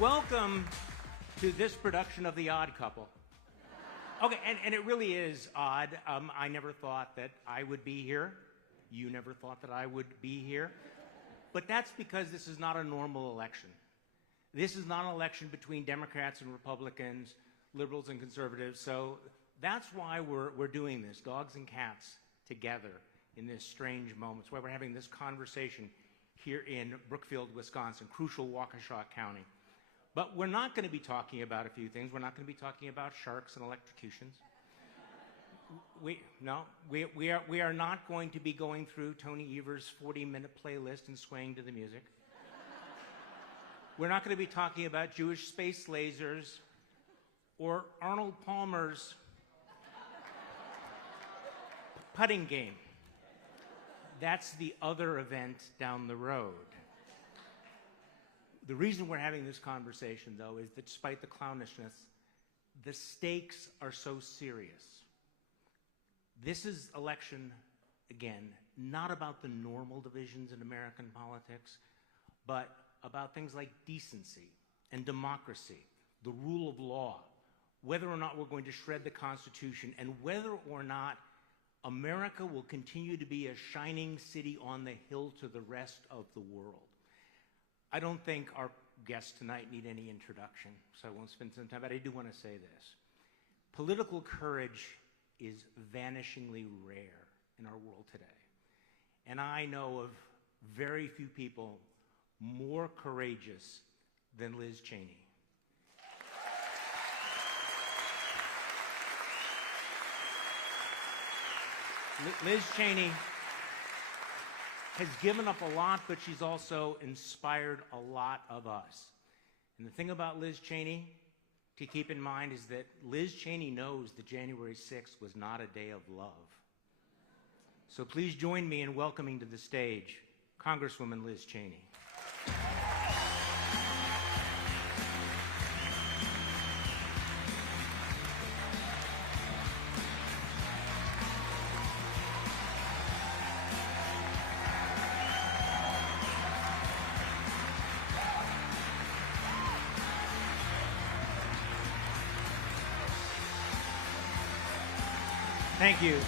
Welcome to this production of The Odd Couple. Okay, and it really is odd. I never thought that I would be here. You never thought that I would be here. But that's because this is not a normal election. This is not an election between Democrats and Republicans, liberals and conservatives. So that's why we're doing this, dogs and cats together in this strange moment. That's why we're having this conversation here in Brookfield, Wisconsin, crucial Waukesha County. But we're not going to be talking about a few things. We're not going to be talking about sharks and electrocutions. We are not going to be going through Tony Evers' 40-minute playlist and swaying to the music. We're not going to be talking about Jewish space lasers or Arnold Palmer's putting game. That's the other event down the road. The reason we're having this conversation, though, is that despite the clownishness, the stakes are so serious. This is election, again, not about the normal divisions in American politics, but about things like decency and democracy, the rule of law, whether or not we're going to shred the Constitution, and whether or not America will continue to be a shining city on the hill to the rest of the world. I don't think our guests tonight need any introduction, so I won't spend some time, but I do want to say this. Political courage is vanishingly rare in our world today. And I know of very few people more courageous than Liz Cheney. Liz Cheney has given up a lot, but she's also inspired a lot of us. And the thing about Liz Cheney to keep in mind is that Liz Cheney knows that January 6th was not a day of love. So please join me in welcoming to the stage Congresswoman Liz Cheney.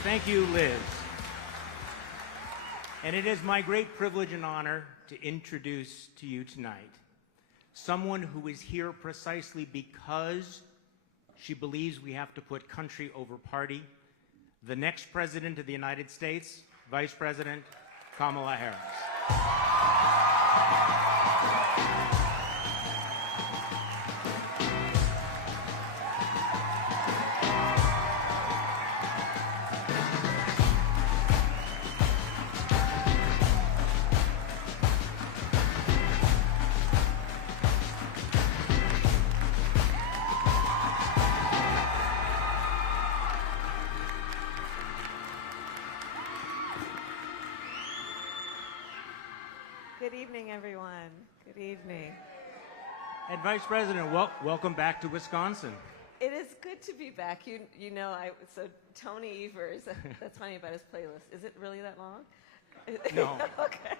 Thank you, Liz. And it is my great privilege and honor to introduce to you tonight someone who is here precisely because she believes we have to put country over party, the next President of the United States, Vice President Kamala Harris. Good evening, everyone. Good evening. And Vice President, welcome back to Wisconsin. It is good to be back. You know, so Tony Evers, that's funny about his playlist. Is it really that long? No. Okay.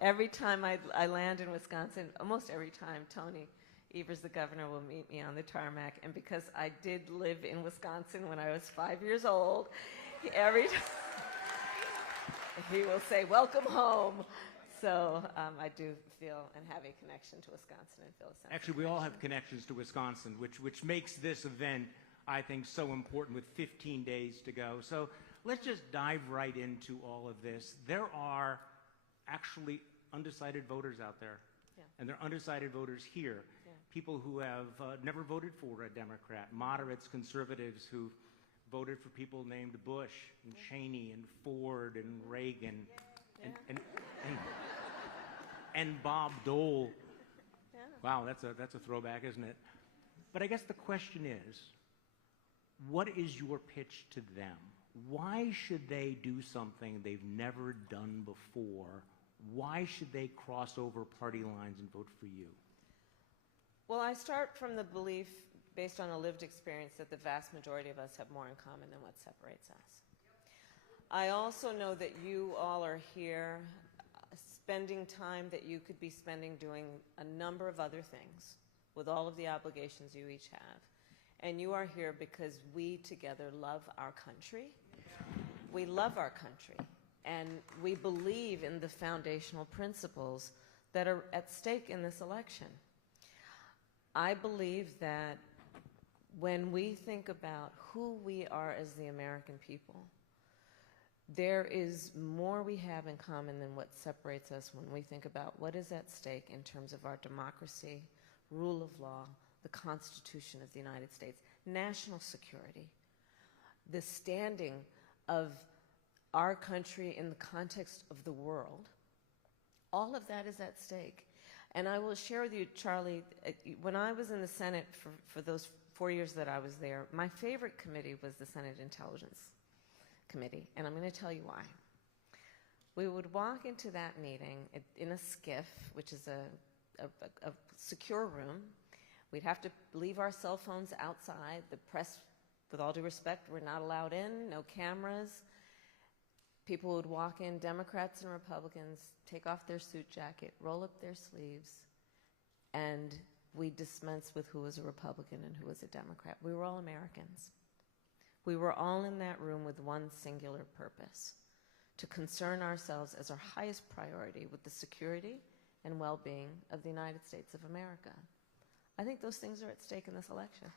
Every time I land in Wisconsin, almost every time, Tony Evers, the governor, will meet me on the tarmac. And because I did live in Wisconsin when I was 5 years old, every time he will say, "Welcome home." So I do feel and have a connection to Wisconsin and feel a sense. Actually, we all have connections to Wisconsin, which makes this event, I think, so important with 15 days to go. So let's just dive right into all of this. There are actually undecided voters out there, Yeah. and there are undecided voters here, Yeah. people who have never voted for a Democrat, moderates, conservatives who voted for people named Bush and Cheney and Ford and Reagan and Bob Dole. Yeah. Wow, that's a throwback, isn't it? But I guess the question is, what is your pitch to them? Why should they do something they've never done before? Why should they cross over party lines and vote for you? Well, I start from the belief, based on a lived experience, that the vast majority of us have more in common than what separates us. I also know that you all are here spending time that you could be spending doing a number of other things with all of the obligations you each have. And you are here because we together love our country. We love our country. And we believe in the foundational principles that are at stake in this election. I believe that when we think about who we are as the American people, there is more we have in common than what separates us when we think about what is at stake in terms of our democracy, rule of law, the Constitution of the United States, national security, the standing of our country in the context of the world. All of that is at stake. And I will share with you, Charlie, when I was in the Senate for those 4 years that I was there, my favorite committee was the Senate Intelligence Committee, and I'm going to tell you why. We would walk into that meeting in a skiff, which is a secure room. We'd have to leave our cell phones outside. The press, with all due respect, were not allowed in, no cameras. People would walk in, Democrats and Republicans, take off their suit jacket, roll up their sleeves, and we dispense with who was a Republican and who was a Democrat. We were all Americans. We were all in that room with one singular purpose, to concern ourselves as our highest priority with the security and well-being of the United States of America. I think those things are at stake in this election.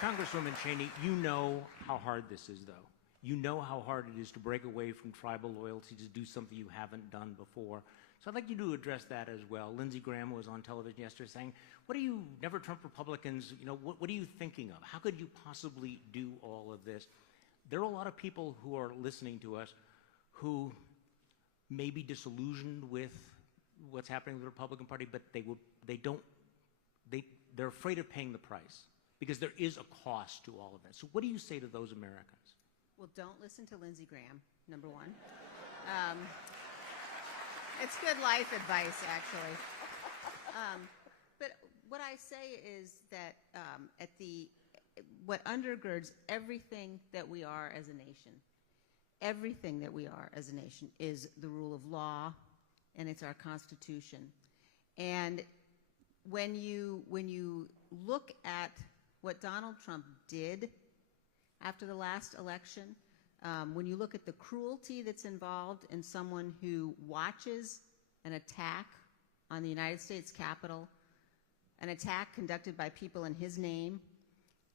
Congresswoman Cheney, you know how hard this is, though. You know how hard it is to break away from tribal loyalty, to do something you haven't done before. So I'd like you to address that as well. Lindsey Graham was on television yesterday saying, what are you, never Trump Republicans, what are you thinking of? How could you possibly do all of this? There are a lot of people who are listening to us who may be disillusioned with what's happening with the Republican Party, but they're afraid of paying the price because there is a cost to all of that. So what do you say to those Americans? Well, don't listen to Lindsey Graham, number one. It's good life advice, actually. But what I say is that what undergirds everything that we are as a nation, everything that we are as a nation is the rule of law, and it's our Constitution. And when you look at what Donald Trump did after the last election, when you look at the cruelty that's involved in someone who watches an attack on the United States Capitol, an attack conducted by people in his name,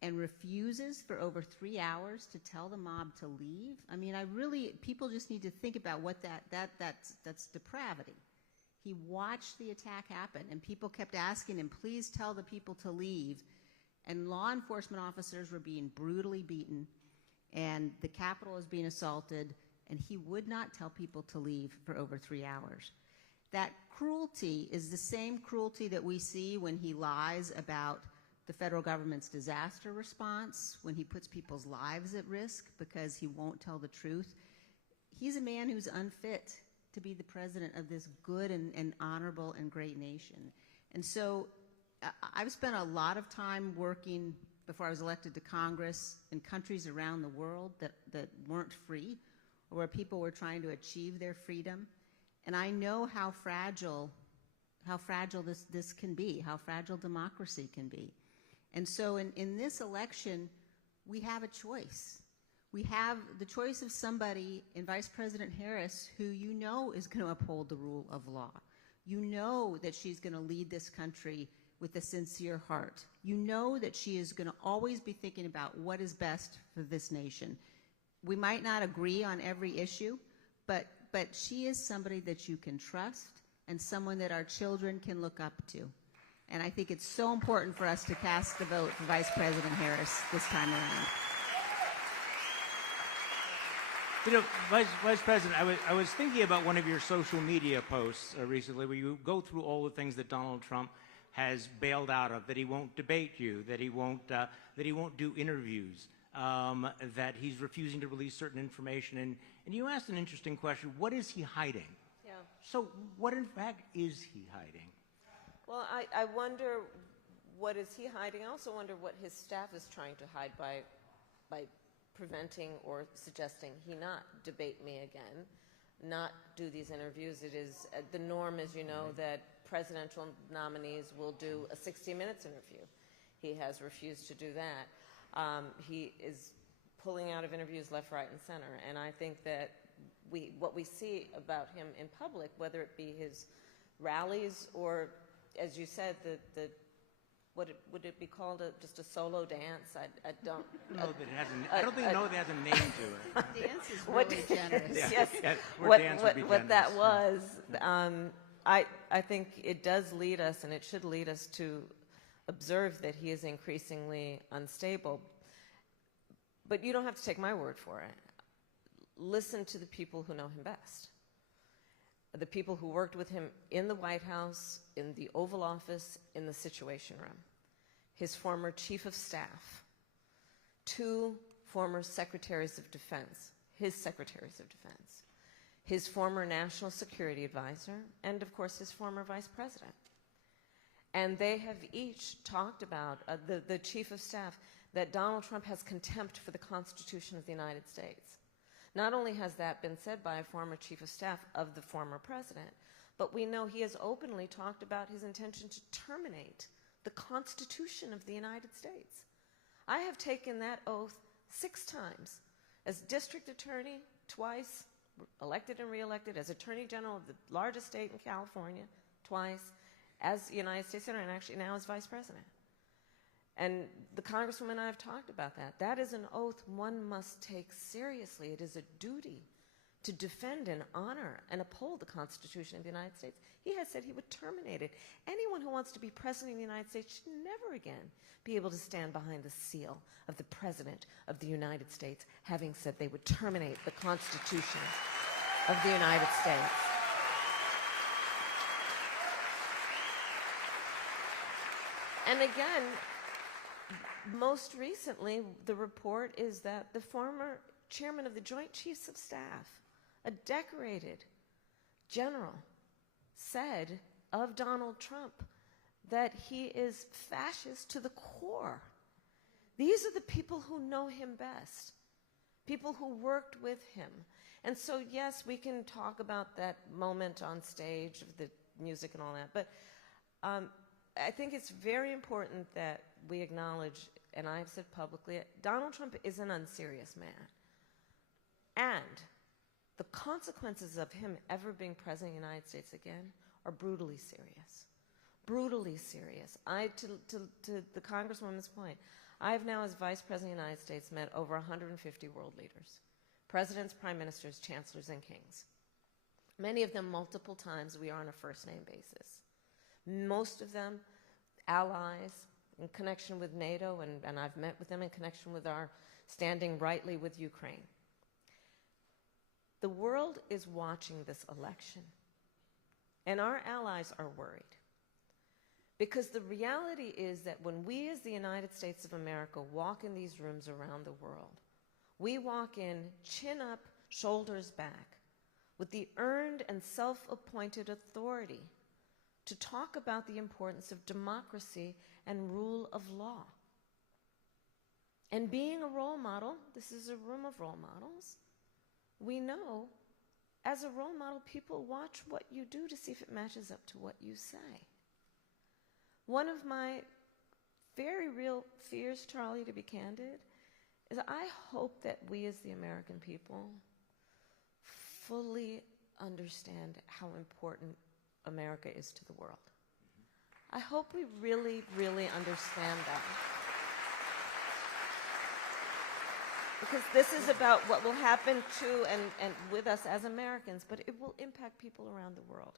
and refuses for over 3 hours to tell the mob to leave, I mean, people just need to think about what that's depravity. He watched the attack happen, and people kept asking him, please tell the people to leave. And law enforcement officers were being brutally beaten, and the Capitol was being assaulted, and he would not tell people to leave for over 3 hours. That cruelty is the same cruelty that we see when he lies about the federal government's disaster response, when he puts people's lives at risk because he won't tell the truth. He's a man who's unfit to be the president of this good and honorable and great nation. And so I've spent a lot of time working before I was elected to Congress in countries around the world that weren't free, or where people were trying to achieve their freedom. And I know how fragile this can be, how fragile democracy can be. And so in this election, we have a choice. We have the choice of somebody in Vice President Harris who you know is going to uphold the rule of law. You know that she's going to lead this country with a sincere heart. You know that she is going to always be thinking about what is best for this nation. We might not agree on every issue, but she is somebody that you can trust and someone that our children can look up to. And I think it's so important for us to cast the vote for Vice President Harris this time around. Vice President, I was thinking about one of your social media posts recently where you go through all the things that Donald Trump has bailed out of, that he won't debate you, that he won't do interviews, that he's refusing to release certain information. And you asked an interesting question, what is he hiding? Yeah. So what in fact is he hiding? Well, I wonder what is he hiding. I also wonder what his staff is trying to hide by preventing or suggesting he not debate me again, not do these interviews. It is the norm, as you know, that presidential nominees will do a 60 Minutes interview. He has refused to do that. He is pulling out of interviews left, right, and center. And I think that what we see about him in public, whether it be his rallies or, as you said, would it be called just a solo dance? I don't know that it has I don't think know that has a name to it. Dance is really generous. Yes, what that was. I think it does lead us, and it should lead us to observe that he is increasingly unstable. But you don't have to take my word for it. Listen to the people who know him best. The people who worked with him in the White House, in the Oval Office, in the Situation Room. His former chief of staff, 2 former secretaries of defense, his secretaries of defense, his former national security advisor, and of course his former vice president. And they have each talked about, the chief of staff, that Donald Trump has contempt for the Constitution of the United States. Not only has that been said by a former chief of staff of the former president, but we know he has openly talked about his intention to terminate the Constitution of the United States. I have taken that oath 6 times as district attorney, twice, elected and reelected, as attorney general of the largest state in California, twice, as United States Senator, and actually now as vice president. And the Congresswoman and I have talked about that. That is an oath one must take seriously. It is a duty to defend and honor and uphold the Constitution of the United States. He has said he would terminate it. Anyone who wants to be president of the United States should never again be able to stand behind the seal of the President of the United States, having said they would terminate the Constitution of the United States. And again, most recently, the report is that the former chairman of the Joint Chiefs of Staff, a decorated general, said of Donald Trump that he is fascist to the core. These are the people who know him best, people who worked with him. And so, yes, we can talk about that moment on stage of the music and all that, but I think it's very important that we acknowledge, and I've said publicly, Donald Trump is an unserious man. And the consequences of him ever being president of the United States again are brutally serious. Brutally serious. To the Congresswoman's point, I have now, as Vice President of the United States, met over 150 world leaders, presidents, prime ministers, chancellors, and kings. Many of them multiple times. We are on a first-name basis. Most of them allies in connection with NATO, and I've met with them in connection with our standing rightly with Ukraine. The world is watching this election, and our allies are worried. Because the reality is that when we as the United States of America walk in these rooms around the world, we walk in chin up, shoulders back, with the earned and self-appointed authority to talk about the importance of democracy and rule of law. And being a role model, this is a room of role models, we know as a role model, people watch what you do to see if it matches up to what you say. One of my very real fears, Charlie, to be candid, is I hope that we as the American people fully understand how important America is to the world. I hope we really, really understand that. Because this is about what will happen to and with us as Americans, but it will impact people around the world.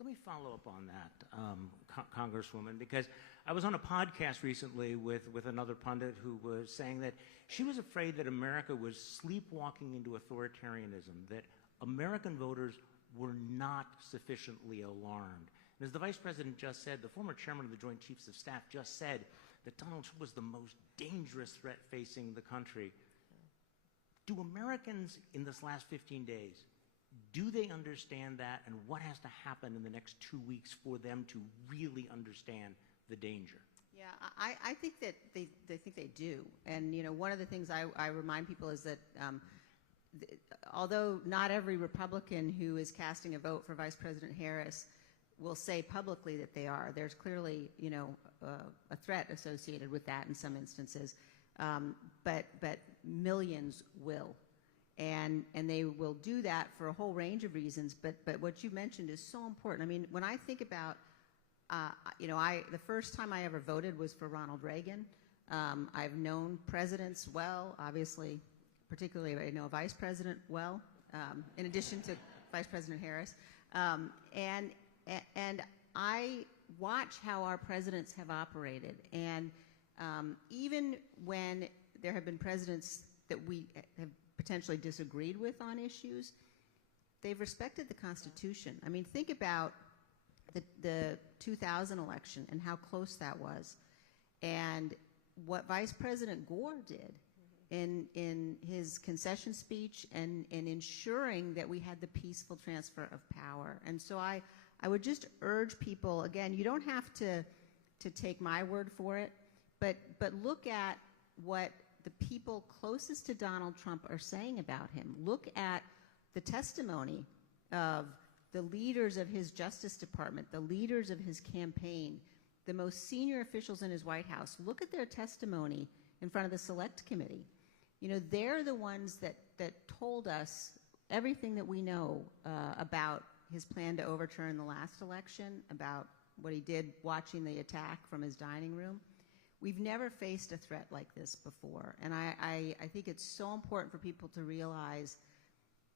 Let me follow up on that, Congresswoman, because I was on a podcast recently with another pundit who was saying that she was afraid that America was sleepwalking into authoritarianism, that American voters were not sufficiently alarmed. And as the Vice President just said, the former chairman of the Joint Chiefs of Staff just said that Donald Trump was the most dangerous threat facing the country. Do Americans in this last 15 days, do they understand that, and what has to happen in the next 2 weeks for them to really understand the danger? Yeah, Yeah, I think that they think they do. And, you know, one of the things I remind people is that although not every Republican who is casting a vote for Vice President Harris will say publicly that they are, there's clearly, you know, a threat associated with that in some instances. But millions will. And they will do that for a whole range of reasons. But what you mentioned is so important. I mean, when I think about, you know, the first time I ever voted was for Ronald Reagan. I've known presidents well, obviously, particularly I know Vice President well, in addition to Vice President Harris. And I watch how our presidents have operated. And even when there have been presidents that we have potentially disagreed with on issues, they've respected the Constitution. I mean, think about the 2000 election and how close that was, and what Vice President Gore did in his concession speech and ensuring that we had the peaceful transfer of power. And so I would just urge people, again, you don't have to take my word for it, but look at what the people closest to Donald Trump are saying about him. Look at the testimony of the leaders of his Justice Department, the leaders of his campaign, the most senior officials in his White House. Look at their testimony in front of the Select Committee. You know, they're the ones that told us everything that we know about his plan to overturn the last election, about what he did watching the attack from his dining room. We've never faced a threat like this before, and I think it's so important for people to realize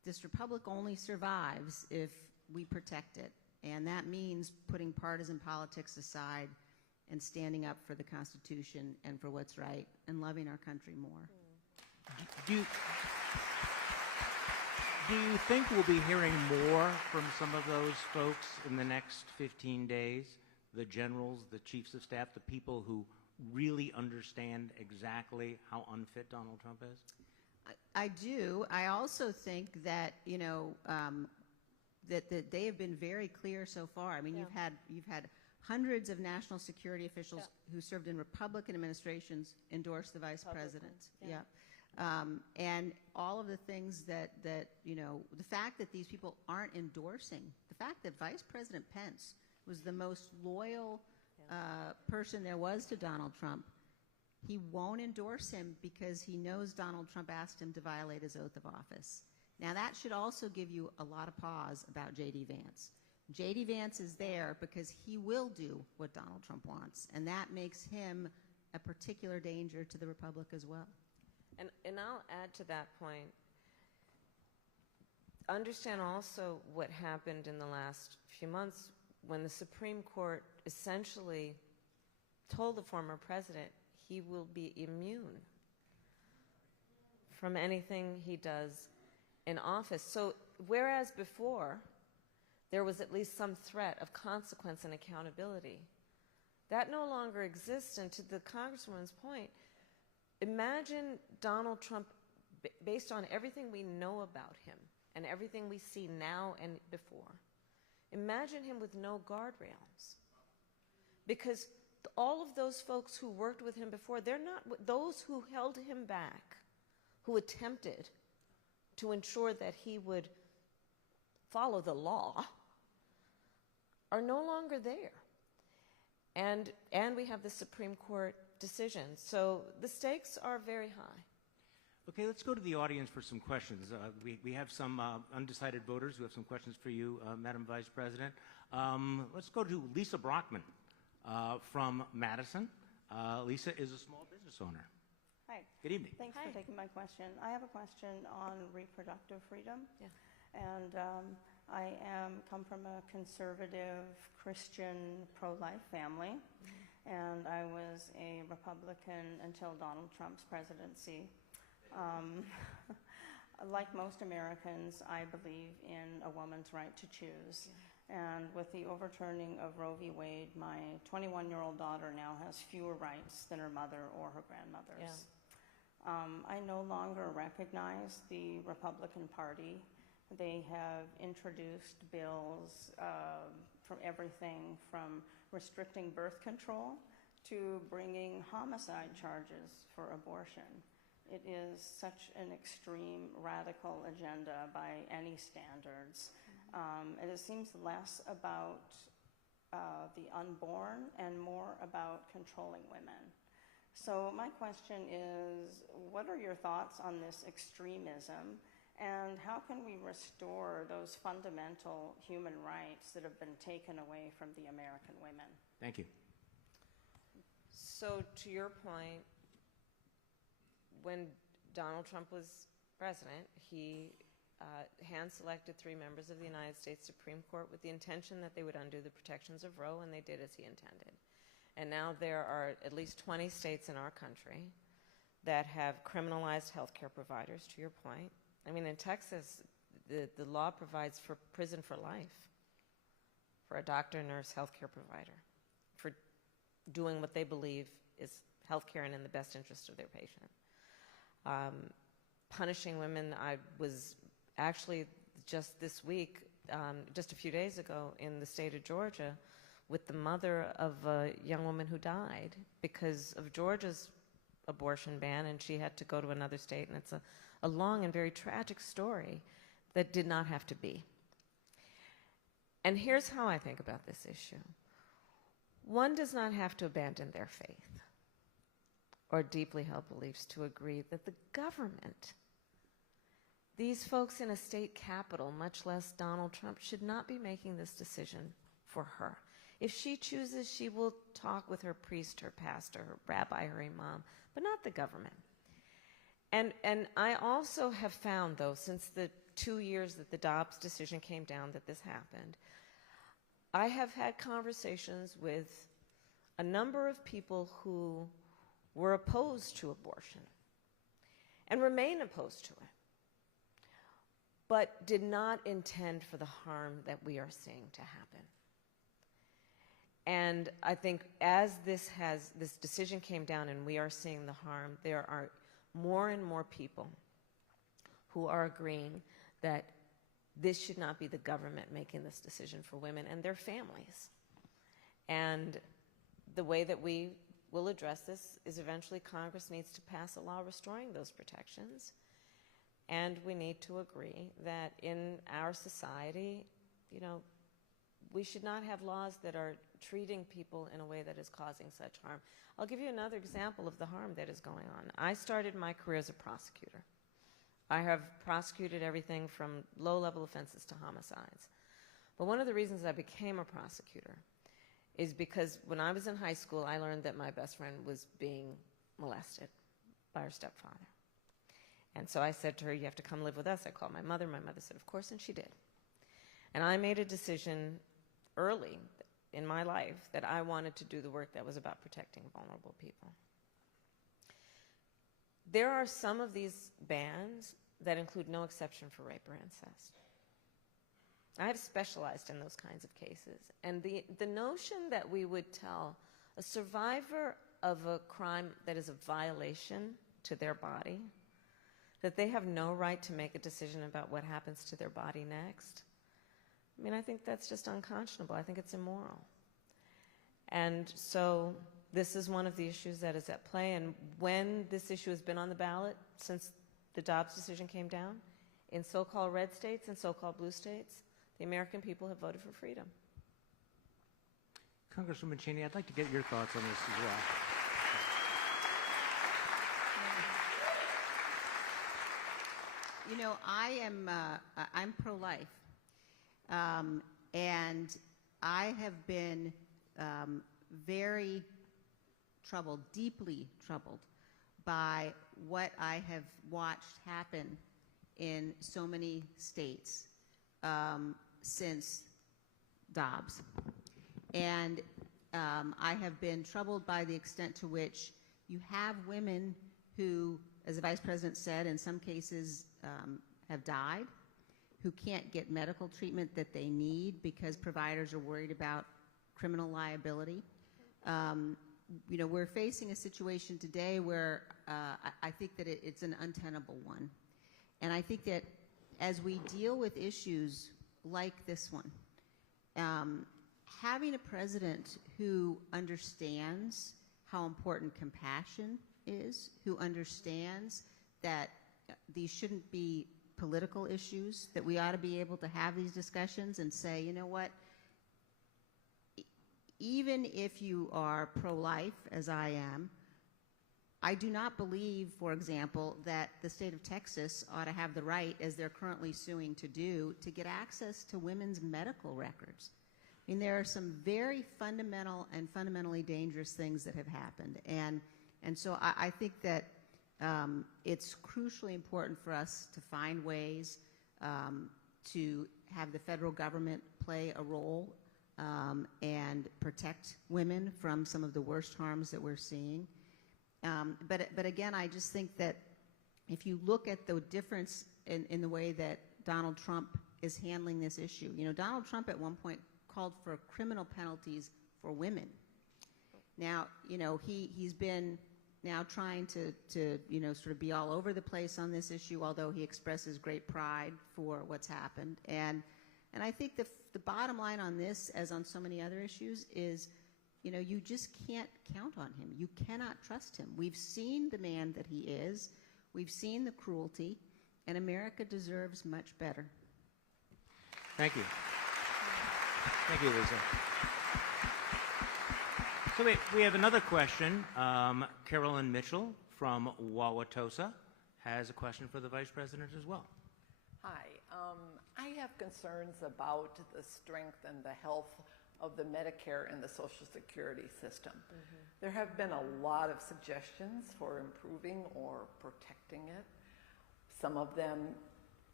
this republic only survives if we protect it, and that means putting partisan politics aside and standing up for the Constitution and for what's right and loving our country more. Do you think we'll be hearing more from some of those folks in the next 15 days? The generals, the chiefs of staff, the people who really understand exactly how unfit Donald Trump is? I do. I also think that, you know, that they have been very clear so far. I mean, Yeah. you've had hundreds of national security officials who served in Republican administrations endorse the vice president. Yeah. And all of the things that, you know, the fact that these people aren't endorsing, the fact that Vice President Pence was the most loyal person there was to Donald Trump, he won't endorse him because he knows Donald Trump asked him to violate his oath of office. Now, that should also give you a lot of pause about J.D. Vance. J.D. Vance is there because he will do what Donald Trump wants, and that makes him a particular danger to the Republic as well. And I'll add to that point. Understand also what happened in the last few months when the Supreme Court essentially told the former president he will be immune from anything he does in office. So whereas before there was at least some threat of consequence and accountability, that no longer exists. And to the Congresswoman's point, imagine Donald Trump, based on everything we know about him and everything we see now and before, imagine him with no guardrails. Because all of those folks who worked with him before, they're not those who held him back, who attempted to ensure that he would follow the law, are no longer there. And we have the Supreme Court decision. So the stakes are very high. Okay, let's go to the audience for some questions. We have some undecided voters who have some questions for you, Madam Vice President. Let's go to Lisa Brockman from Madison. Lisa is a small business owner. Hi. Good evening. Thanks Hi. for taking my question. I have a question on reproductive freedom. Yeah. And I come from a conservative, Christian, pro-life family. And I was a Republican until Donald Trump's presidency. Like most Americans, I believe in a woman's right to choose. And with the overturning of Roe v. Wade, my 21-year-old daughter now has fewer rights than her mother or her grandmother's. I no longer recognize the Republican Party. They have introduced bills from everything from restricting birth control to bringing homicide charges for abortion. It is such an extreme, radical agenda by any standards. And it seems less about the unborn and more about controlling women. So my question is, what are your thoughts on this extremism, and how can we restore those fundamental human rights that have been taken away from the American women? Thank you. So to your point, when Donald Trump was president, he hand-selected 3 members of the United States Supreme Court with the intention that they would undo the protections of Roe, and they did as he intended. And now there are at least 20 states in our country that have criminalized healthcare providers, to your point. I mean, in Texas, the law provides for prison for life for a doctor, nurse, healthcare provider for doing what they believe is healthcare and in the best interest of their patient. Punishing women, I was actually just this week, just a few days ago, in the state of Georgia with the mother of a young woman who died because of Georgia's abortion ban, and she had to go to another state, and it's a long and very tragic story that did not have to be. And here's how I think about this issue. One does not have to abandon their faith or deeply held beliefs to agree that the government, these folks in a state capital, much less Donald Trump, should not be making this decision for her. If she chooses, she will talk with her priest, her pastor, her rabbi, her imam, but not the government. And I also have found, though, since the 2 years that the Dobbs decision came down that this happened, I have had conversations with a number of people who were opposed to abortion and remain opposed to it, but did not intend for the harm that we are seeing to happen. And I think as this decision came down and we are seeing the harm, there are more and more people who are agreeing that this should not be the government making this decision for women and their families. And the way that we will address this is eventually Congress needs to pass a law restoring those protections. And we need to agree that in our society, you know, we should not have laws that are treating people in a way that is causing such harm. I'll give you another example of the harm that is going on. I started my career as a prosecutor. I have prosecuted everything from low-level offenses to homicides. But one of the reasons I became a prosecutor is because when I was in high school, I learned that my best friend was being molested by her stepfather. And so I said to her, you have to come live with us. I called my mother. My mother said, of course, and she did. And I made a decision early in my life that I wanted to do the work that was about protecting vulnerable people. There are some of these bans that include no exception for rape or incest. I have specialized in those kinds of cases. And the notion that we would tell a survivor of a crime that is a violation to their body, that they have no right to make a decision about what happens to their body next, I mean, I think that's just unconscionable. I think it's immoral. And so this is one of the issues that is at play. And when this issue has been on the ballot since the Dobbs decision came down, in so-called red states and so-called blue states, the American people have voted for freedom. Congresswoman Cheney, I'd like to get your thoughts on this as well. You know, I'm pro-life. And I have been very troubled, deeply troubled, by what I have watched happen in so many states since Dobbs. And I have been troubled by the extent to which you have women who, as the Vice President said, in some cases have died, who can't get medical treatment that they need because providers are worried about criminal liability. You know, we're facing a situation today where I think that it's an untenable one. And I think that as we deal with issues like this one, having a president who understands how important compassion is, who understands that these shouldn't be political issues, that we ought to be able to have these discussions and say, you know what, even if you are pro-life, as I am, I do not believe, for example, that the state of Texas ought to have the right, as they're currently suing to do, to get access to women's medical records. I mean, there are some very fundamental and fundamentally dangerous things that have happened. And so I think that it's crucially important for us to find ways to have the federal government play a role and protect women from some of the worst harms that we're seeing. But again, I just think that if you look at the difference in the way that Donald Trump is handling this issue, you know, Donald Trump at one point called for criminal penalties for women. Now, you know, he's been now trying to you know, sort of be all over the place on this issue, although he expresses great pride for what's happened. And I think the bottom line on this, as on so many other issues, is, you know, you just can't count on him. You cannot trust him. We've seen the man that he is. We've seen the cruelty, and America deserves much better. Thank you. Thank you, Lisa. So we have another question. Carolyn Mitchell from Wauwatosa has a question for the Vice President as well. Hi. I have concerns about the strength and the health of the Medicare and the Social Security system. Mm-hmm. There have been a lot of suggestions for improving or protecting it. Some of them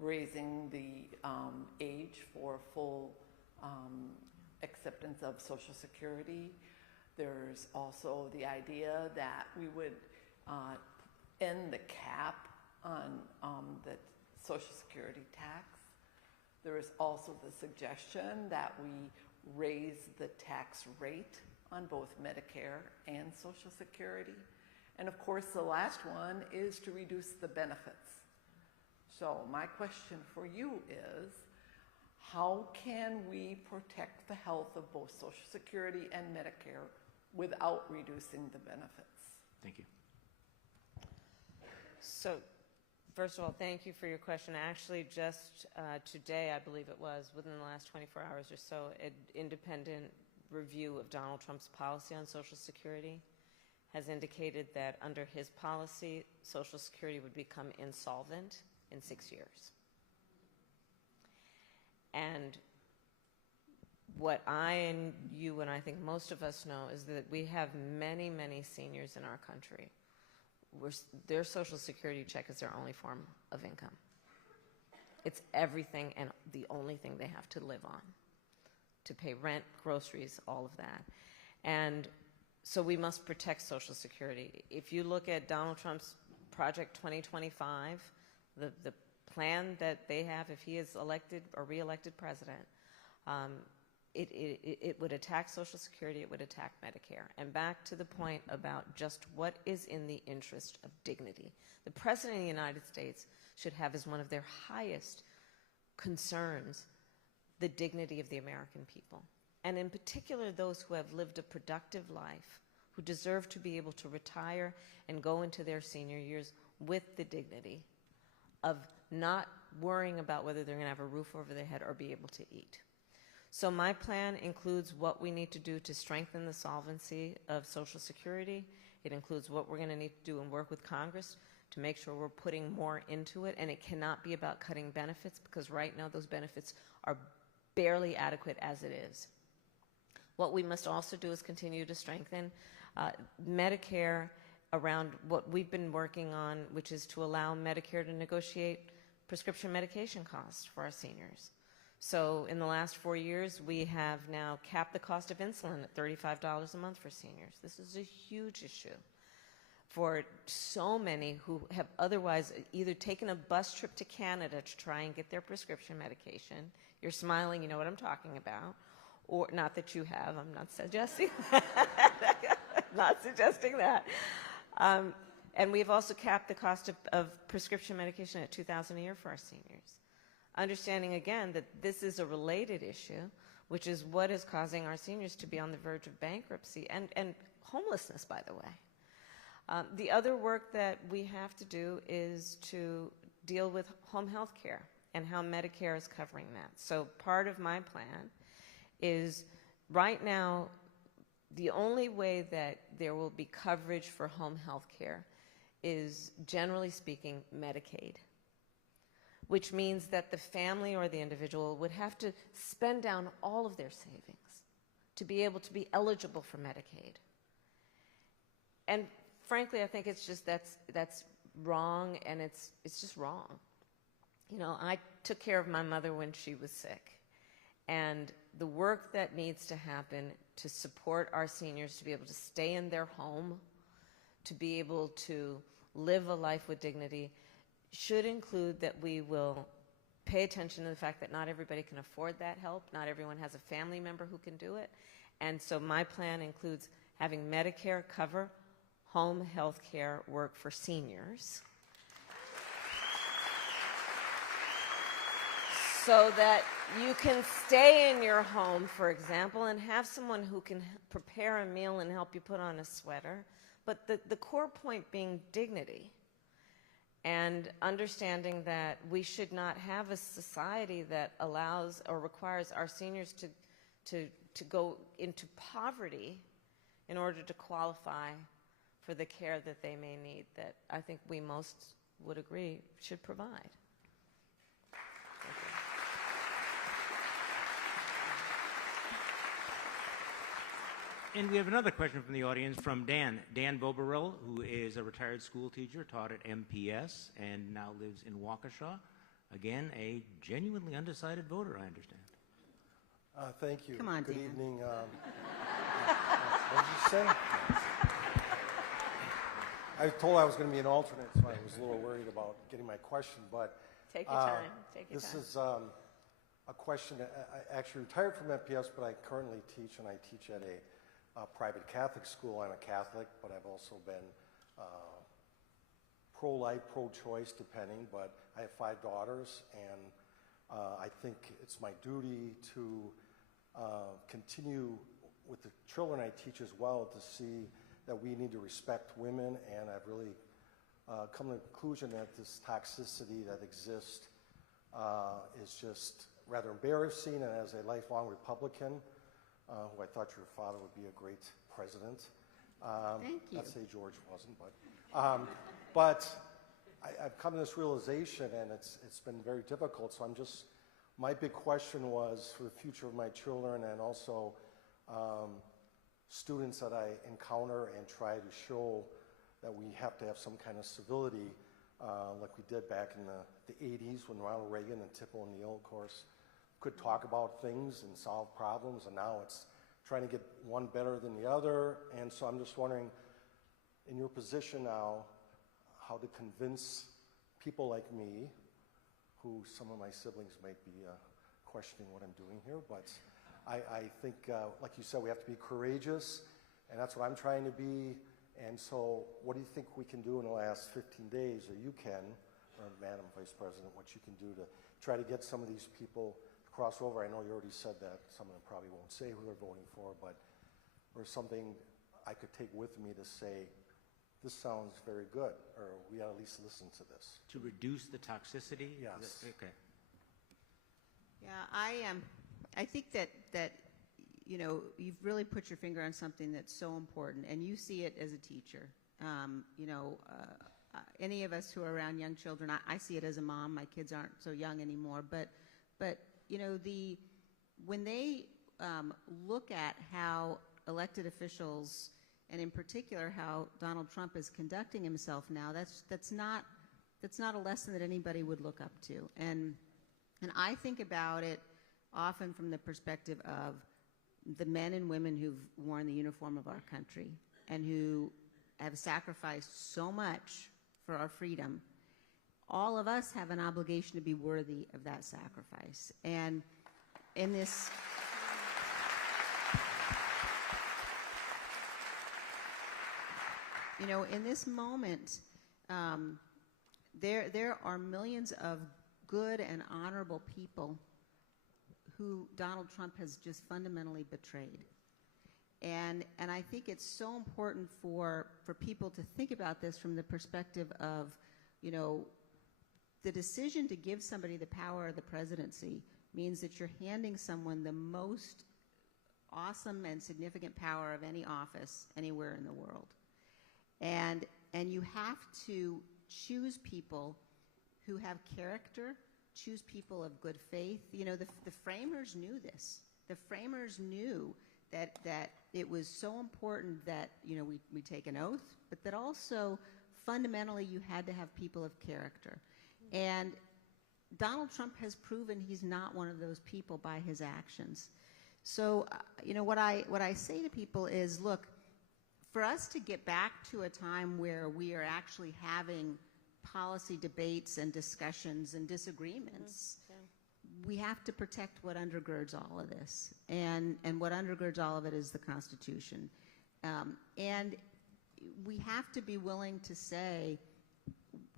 raising the age for full acceptance of Social Security. There's also the idea that we would end the cap on the Social Security tax. There is also the suggestion that we raise the tax rate on both Medicare and Social Security. And of course, the last one is to reduce the benefits. So my question for you is, how can we protect the health of both Social Security and Medicare without reducing the benefits? Thank you. So, first of all, thank you for your question. Actually, just today, I believe it was, within the last 24 hours or so, an independent review of Donald Trump's policy on Social Security has indicated that under his policy, Social Security would become insolvent in 6 years. And what I and you and I think most of us know is that we have many, many seniors in our country where their Social Security check is their only form of income. It's everything and the only thing they have to live on, to pay rent, groceries, all of that. And so we must protect Social Security. If you look at Donald Trump's Project 2025, the plan that they have if he is elected or re-elected president, it would attack Social Security, it would attack Medicare. And back to the point about just what is in the interest of dignity. The President of the United States should have as one of their highest concerns the dignity of the American people. And in particular, those who have lived a productive life, who deserve to be able to retire and go into their senior years with the dignity of not worrying about whether they're going to have a roof over their head or be able to eat. So my plan includes what we need to do to strengthen the solvency of Social Security. It includes what we're going to need to do and work with Congress to make sure we're putting more into it. And it cannot be about cutting benefits, because right now those benefits are barely adequate as it is. What we must also do is continue to strengthen Medicare around what we've been working on, which is to allow Medicare to negotiate prescription medication costs for our seniors. So in the last 4 years, we have now capped the cost of insulin at $35 a month for seniors. This is a huge issue for so many who have otherwise either taken a bus trip to Canada to try and get their prescription medication. You're smiling, you know what I'm talking about. Or not that you have, I'm not suggesting that. Not suggesting that. And we've also capped the cost of prescription medication at $2,000 a year for our seniors. Understanding again that this is a related issue, which is what is causing our seniors to be on the verge of bankruptcy. And homelessness, by the way. The other work that we have to do is to deal with home health care and how Medicare is covering that. So part of my plan is, right now, the only way that there will be coverage for home health care is, generally speaking, Medicaid, which means that the family or the individual would have to spend down all of their savings to be able to be eligible for Medicaid. And frankly, I think it's just that's wrong, and it's just wrong. You know, I took care of my mother when she was sick, and the work that needs to happen to support our seniors to be able to stay in their home, to be able to live a life with dignity, should include that we will pay attention to the fact that not everybody can afford that help. Not everyone has a family member who can do it. And so my plan includes having Medicare cover home health care work for seniors, so that you can stay in your home, for example, and have someone who can prepare a meal and help you put on a sweater. But the core point being dignity, and understanding that we should not have a society that allows or requires our seniors to go into poverty in order to qualify for the care that they may need, that I think we most would agree should provide. And we have another question from the audience from Dan Boberell, who is a retired school teacher, taught at MPS, and now lives in Waukesha. Again, a genuinely undecided voter, I understand. Thank you. Come on, Good Dan. evening. What did you say? I was told I was going to be an alternate, so I was a little worried about getting my question. But Take your time. Take your this time. is a question. I actually retired from MPS, but I currently teach, and I teach at a private Catholic school. I'm a Catholic, but I've also been pro-life, pro-choice, depending. But I have 5 daughters, and I think it's my duty to continue with the children I teach as well, to see that we need to respect women. And I've really come to the conclusion that this toxicity that exists is just rather embarrassing. And as a lifelong Republican, who I thought your father would be a great president. Thank you. I'd say George wasn't, but I've come to this realization, and it's been very difficult. So my big question was for the future of my children, and also students that I encounter, and try to show that we have to have some kind of civility, like we did back in the 80s when Ronald Reagan and Tip O'Neill, of course, could talk about things and solve problems, and now it's trying to get one better than the other. And so I'm just wondering, in your position now, how to convince people like me, who some of my siblings might be questioning what I'm doing here, but I think, like you said, we have to be courageous, and that's what I'm trying to be. And so what do you think we can do in the last 15 days, or you can, or Madam Vice President, what you can do to try to get some of these people cross over? I know you already said that some of them probably won't say who they're voting for, but or something I could take with me to say, this sounds very good, or we ought to at least listen to this. To reduce the toxicity? Yes. Okay. Yeah, I think that you know, you've really put your finger on something that's so important, and you see it as a teacher. You know, any of us who are around young children, I see it as a mom. My kids aren't so young anymore, but you know, when they look at how elected officials, and in particular how Donald Trump is conducting himself now, that's not a lesson that anybody would look up to. And I think about it often from the perspective of the men and women who've worn the uniform of our country and who have sacrificed so much for our freedom. All of us have an obligation to be worthy of that sacrifice. And in this, you know, in this moment, there are millions of good and honorable people who Donald Trump has just fundamentally betrayed. And I think it's so important for people to think about this from the perspective of, the decision to give somebody the power of the presidency means that you're handing someone the most awesome and significant power of any office anywhere in the world. And you have to choose people who have character, choose people of good faith. The framers knew this. The framers knew that it was so important that, we take an oath, but that also fundamentally you had to have people of character. And Donald Trump has proven he's not one of those people by his actions. So, what I say to people is, look, for us to get back to a time where we are actually having policy debates and discussions and disagreements, we have to protect what undergirds all of this. And what undergirds all of it is the Constitution. And we have to be willing to say,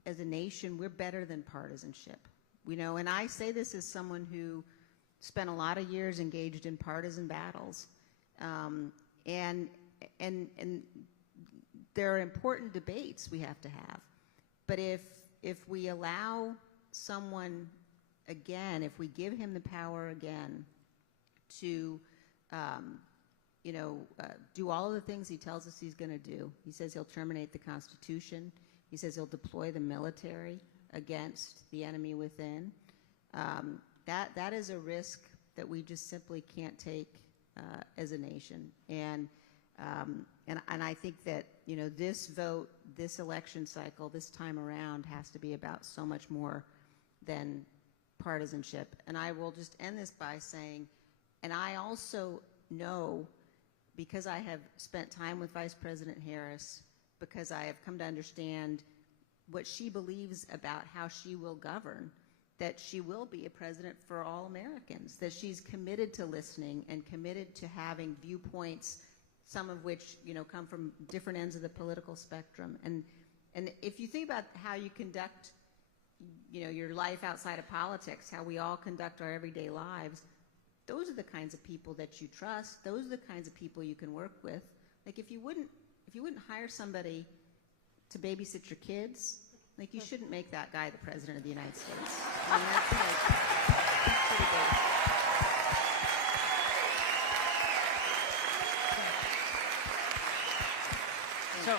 as a nation, we're better than partisanship. And I say this as someone who spent a lot of years engaged in partisan battles. And there are important debates we have to have. But if we allow someone, again, if we give him the power again to, do all of the things he tells us he's going to do. He says he'll terminate the Constitution. He says he'll deploy the military against the enemy within. That is a risk that we just simply can't take as a nation. And I think that, this vote, this election cycle, this time around has to be about so much more than partisanship. And I will just end this by saying, and I also know, because I have spent time with Vice President Harris, because I have come to understand what she believes about how she will govern, that she will be a president for all Americans, that she's committed to listening and committed to having viewpoints, some of which, come from different ends of the political spectrum. And if you think about how you conduct, your life outside of politics, how we all conduct our everyday lives, those are the kinds of people that you trust. Those are the kinds of people you can work with. Like, if you wouldn't hire somebody to babysit your kids, you shouldn't make that guy the president of the United States. I mean, that's pretty big. So,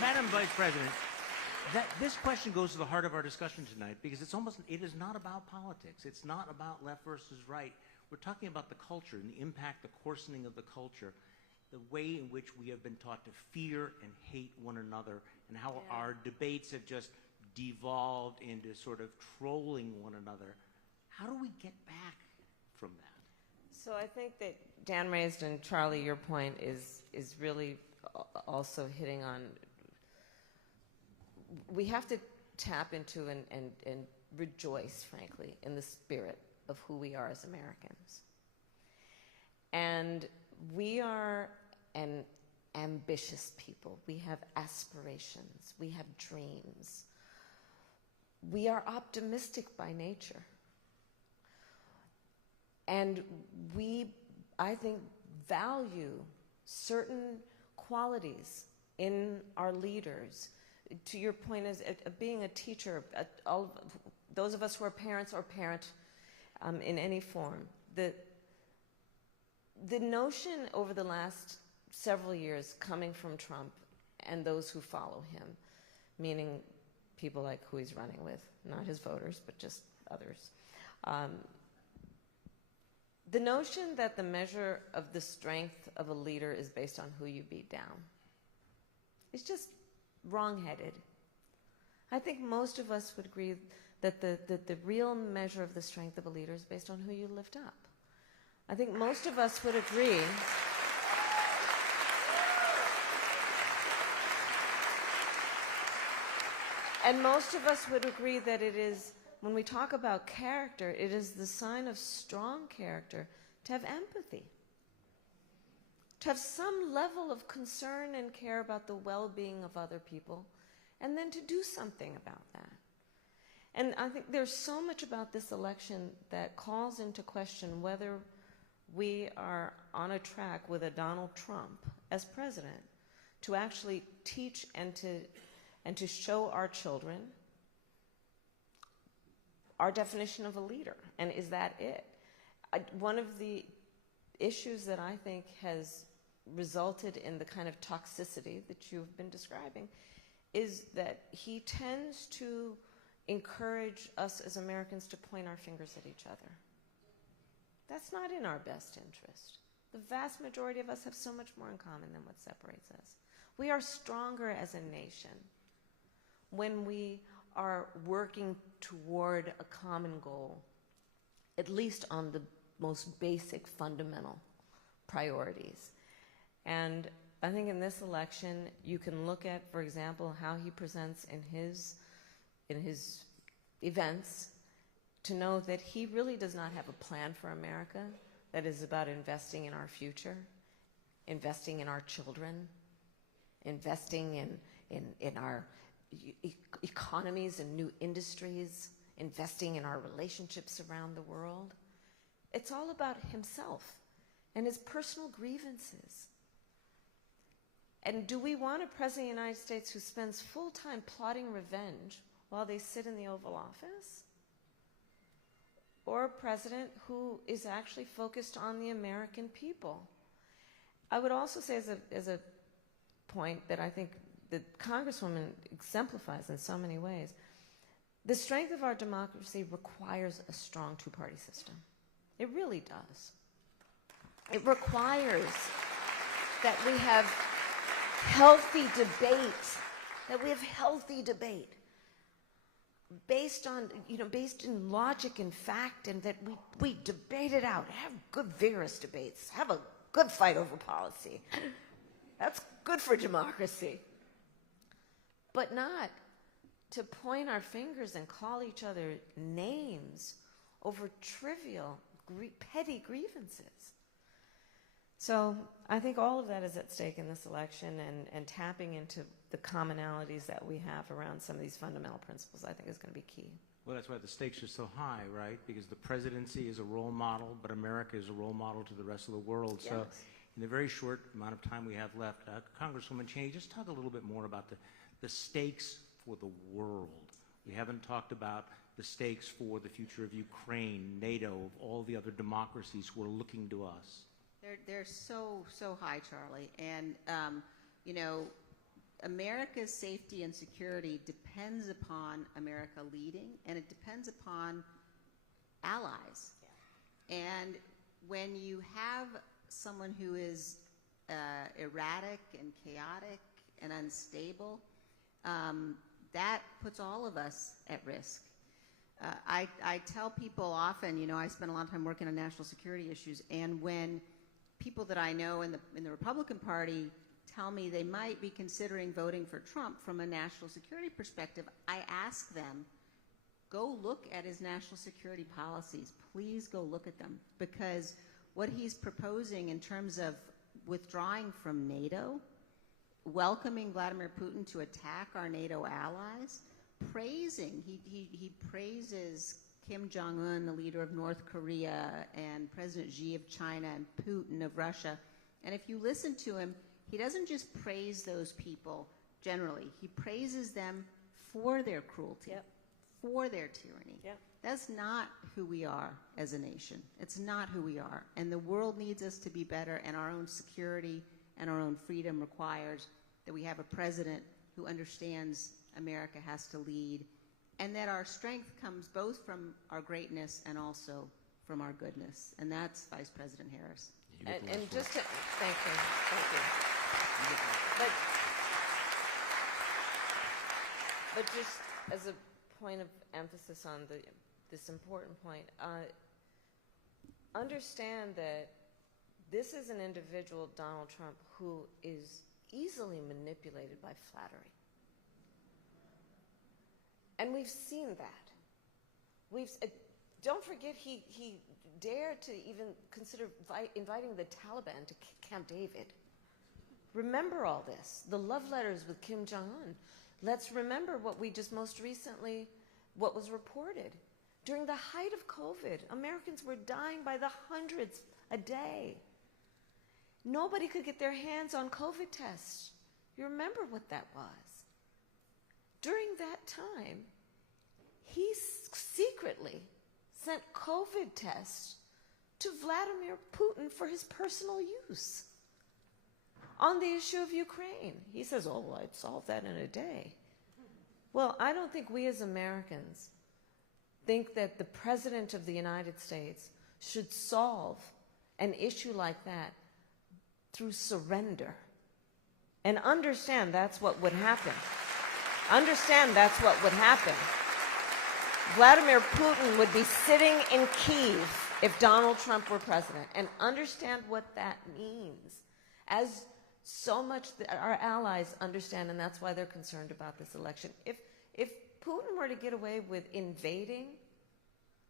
Madam Vice President, this question goes to the heart of our discussion tonight, because it is not about politics. It's not about left versus right. We're talking about the culture and the impact, the coarsening of the culture, the way in which we have been taught to fear and hate one another, and how our debates have just devolved into sort of trolling one another. How do we get back from that? So I think that Dan raised, and Charlie, your point is really also hitting on. We have to tap into and rejoice, frankly, in the spirit of who we are as Americans. And we are an ambitious people. We have aspirations. We have dreams. We are optimistic by nature. And we, I think, value certain qualities in our leaders. To your point, as being a teacher, those of us who are parents or parent in any form, the notion over the last several years coming from Trump and those who follow him, meaning people like who he's running with, not his voters, but just others, the notion that the measure of the strength of a leader is based on who you beat down is just wrong-headed. I think most of us would agree that the real measure of the strength of a leader is based on who you lift up. I think most of us would agree and most of us would agree that it is, when we talk about character, it is the sign of strong character to have empathy, to have some level of concern and care about the well-being of other people, and then to do something about that. And I think there's so much about this election that calls into question whether we are on a track with a Donald Trump as president to actually teach and to show our children our definition of a leader. And is that it? One of the issues that I think has resulted in the kind of toxicity that you've been describing is that he tends to encourage us as Americans to point our fingers at each other. That's not in our best interest. The vast majority of us have so much more in common than what separates us. We are stronger as a nation when we are working toward a common goal, at least on the most basic fundamental priorities. And I think in this election, you can look at, for example, how he presents in his events to know that he really does not have a plan for America that is about investing in our future, investing in our children, investing in our economies and new industries, investing in our relationships around the world. It's all about himself and his personal grievances. And do we want a president of the United States who spends full time plotting revenge while they sit in the Oval Office? Or a president who is actually focused on the American people? I would also say as a point that I think the Congresswoman exemplifies in so many ways, the strength of our democracy requires a strong two-party system. It really does. It requires that we have healthy debate, based in logic and fact, and that we debate it out, have good vigorous debates, have a good fight over policy. That's good for democracy. But not to point our fingers and call each other names over trivial, petty grievances. So I think all of that is at stake in this election, and tapping into the commonalities that we have around some of these fundamental principles, I think, is going to be key. Well, that's why the stakes are so high, right? Because the presidency is a role model, but America is a role model to the rest of the world. Yes. So in the very short amount of time we have left, Congresswoman Cheney, just talk a little bit more about the stakes for the world. We haven't talked about the stakes for the future of Ukraine, NATO, of all the other democracies who are looking to us. They're so high, Charlie. And, America's safety and security depends upon America leading, and it depends upon allies. Yeah. And when you have someone who is erratic and chaotic and unstable, that puts all of us at risk. I tell people often, I spend a lot of time working on national security issues, and when people that I know in the Republican Party tell me they might be considering voting for Trump from a national security perspective, I ask them, go look at his national security policies. Please go look at them, because what he's proposing in terms of withdrawing from NATO, welcoming Vladimir Putin to attack our NATO allies, he praises Kim Jong-un, the leader of North Korea, and President Xi of China, and Putin of Russia. And if you listen to him, he doesn't just praise those people generally. He praises them for their cruelty, yep, for their tyranny. Yep. That's not who we are as a nation. It's not who we are. And the world needs us to be better, and our own security and our own freedom requires that we have a president who understands America has to lead, and that our strength comes both from our greatness and also from our goodness. And that's Vice President Harris. And just to, thank you. But just as a point of emphasis on this important point, understand that this is an individual, Donald Trump, who is easily manipulated by flattery. And we've seen that. Don't forget he dared to even consider inviting the Taliban to Camp David. Remember all this, the love letters with Kim Jong-un. Let's remember what we just most recently, what was reported, During the height of COVID, Americans were dying by the hundreds a day. Nobody could get their hands on COVID tests. You remember what that was. During that time, he secretly sent COVID tests to Vladimir Putin for his personal use. On the issue of Ukraine, he says, oh, well, I'd solve that in a day. Well, I don't think we as Americans think that the President of the United States should solve an issue like that through surrender. And understand that's what would happen. Understand that's what would happen. Vladimir Putin would be sitting in Kyiv if Donald Trump were president. And understand what that means. As so much our allies understand, and that's why they're concerned about this election. If Putin were to get away with invading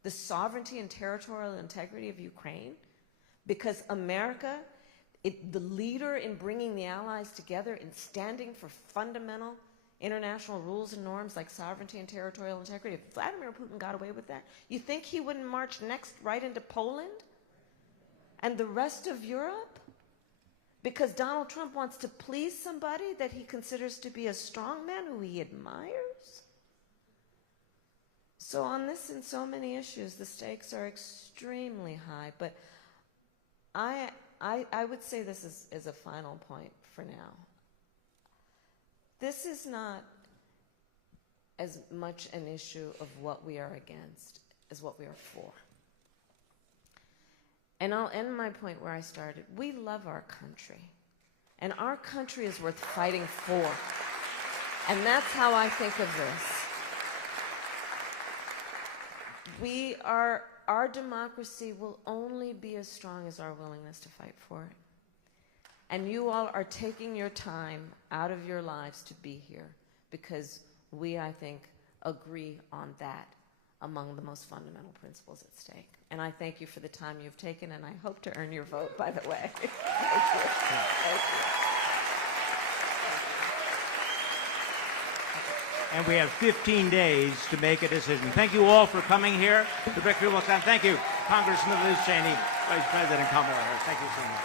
the sovereignty and territorial integrity of Ukraine, because America, the leader in bringing the allies together and standing for fundamental international rules and norms like sovereignty and territorial integrity, if Vladimir Putin got away with that, you think he wouldn't march next right into Poland and the rest of Europe? Because Donald Trump wants to please somebody that he considers to be a strong man who he admires? So on this and so many issues, the stakes are extremely high. But I would say this is a final point for now. This is not as much an issue of what we are against as what we are for. And I'll end my point where I started. We love our country. And our country is worth fighting for. And that's how I think of this. Our democracy will only be as strong as our willingness to fight for it. And you all are taking your time out of your lives to be here because we, I think, agree on that among the most fundamental principles at stake. And I thank you for the time you've taken, and I hope to earn your vote, by the way. Thank you. Thank you. And we have 15 days to make a decision. Thank you all for coming here to Brookfield, Wisconsin. Thank you, Congressman Liz Cheney, Vice President Kamala Harris. Thank you so much.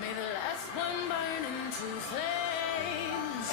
May the last one burn into flames.